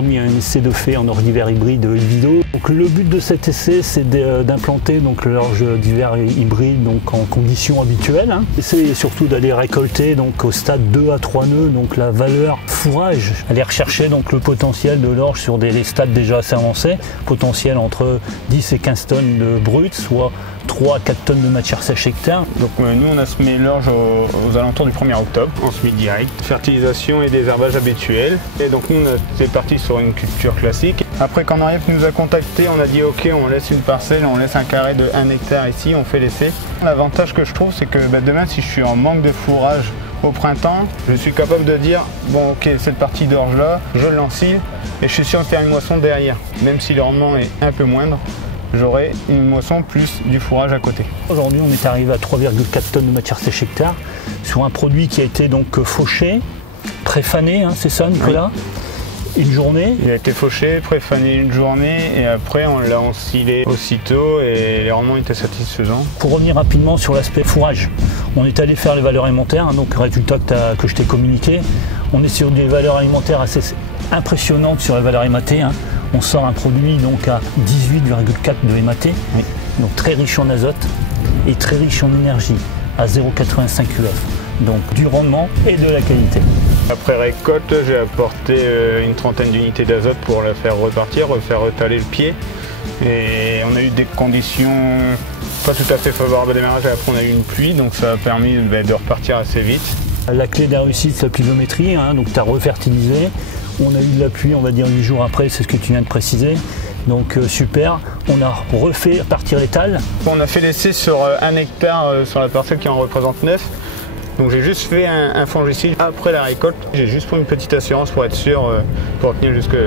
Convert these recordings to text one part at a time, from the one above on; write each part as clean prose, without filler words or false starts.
aujourd'hui un essai de fait en orge d'hiver hybride Evido. Donc le but de cet essai, c'est d'implanter l'orge d'hiver hybride donc en conditions habituelles. L'essai est surtout d'aller récolter donc au stade 2 à 3 nœuds donc la valeur fourrage, aller rechercher donc le potentiel de l'orge sur des stades déjà assez avancés, potentiel entre 10 et 15 tonnes de brut, soit 3 à 4 tonnes de matière sèche hectare. Donc nous on a semé l'orge aux alentours du 1er octobre en semis direct, fertilisation et désherbage habituel. Et donc nous on était parti sur une culture classique. Après quand Henri nous a contacté, on a dit ok, on laisse une parcelle, on laisse un carré de 1 hectare ici, on fait l'essai. L'avantage que je trouve c'est que demain si je suis en manque de fourrage au printemps, je suis capable de dire bon ok, cette partie d'orge là, je l'encile et je suis sûr de faire une moisson derrière. Même si le rendement est un peu moindre, j'aurai une moisson plus du fourrage à côté. Aujourd'hui, on est arrivé à 3,4 tonnes de matière sèche hectare sur un produit qui a été donc fauché, préfané, c'est ça Nicolas? Oui. Une journée. Il a été fauché, préfané une journée et après on l'a encilé aussitôt et les rendements étaient satisfaisants. Pour revenir rapidement sur l'aspect fourrage, on est allé faire les valeurs alimentaires, donc résultat que je t'ai communiqué. On est sur des valeurs alimentaires assez impressionnantes sur les valeurs MAT. On sort un produit donc à 18,4 de MAT, oui. Donc très riche en azote et très riche en énergie, à 0,85 UF. Donc du rendement et de la qualité. Après récolte, j'ai apporté une trentaine d'unités d'azote pour la faire repartir, refaire retaler le pied. Et on a eu des conditions pas tout à fait favorables au démarrage, et après on a eu une pluie, donc ça a permis de repartir assez vite. La clé de la réussite, c'est la pluviométrie, donc tu as refertilisé. On a eu de la pluie, on va dire 8 jours après, c'est ce que tu viens de préciser. Donc super, on a refait partir l'étal. On a fait l'essai sur 1 hectare sur la parcelle qui en représente 9. Donc j'ai juste fait un fongicide après la récolte. J'ai juste pris une petite assurance pour être sûr, pour tenir jusque là.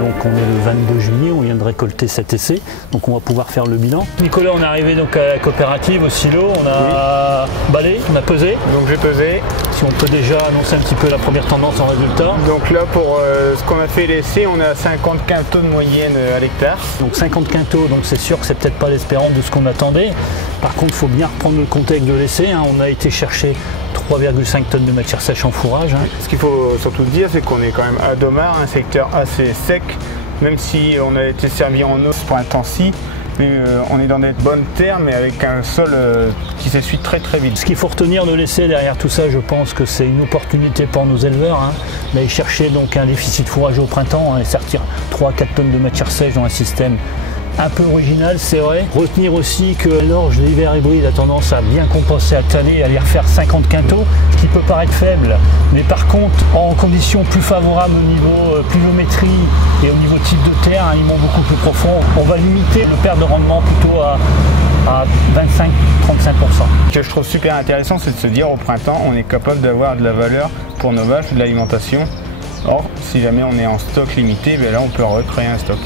Donc on est le 22 juillet, on vient de récolter cet essai, donc on va pouvoir faire le bilan. Nicolas, on est arrivé donc à la coopérative, au silo, on a balé, on a pesé. Donc j'ai pesé. Si on peut déjà annoncer un petit peu la première tendance en résultat. Donc là pour ce qu'on a fait l'essai, on est à 50 quintaux de moyenne à l'hectare. Donc 50 quintaux, donc c'est sûr que c'est peut-être pas l'espérance de ce qu'on attendait. Par contre, il faut bien reprendre le contexte de l'essai, on a été chercher 3,5 tonnes de matière sèche en fourrage. Ce qu'il faut surtout dire, c'est qu'on est quand même à Domar, un secteur assez sec, même si on a été servi en eau ce printemps-ci, mais on est dans des bonnes terres, mais avec un sol qui s'essuie très très vite. Ce qu'il faut retenir de l'essai derrière tout ça, je pense que c'est une opportunité pour nos éleveurs, d'aller chercher donc un déficit de fourrage au printemps et sortir 3 à 4 tonnes de matière sèche dans un système un peu original, c'est vrai. Retenir aussi que l'orge de l'hiver hybride a tendance à bien compenser, à taler, à aller refaire 50 quintaux, ce qui peut paraître faible. Mais par contre, en conditions plus favorables au niveau pluviométrie et au niveau type de terre, aliments beaucoup plus profond, on va limiter le perte de rendement plutôt à 25-35%. Ce que je trouve super intéressant, c'est de se dire au printemps, on est capable d'avoir de la valeur pour nos vaches, de l'alimentation. Or, si jamais on est en stock limité, là on peut recréer un stock.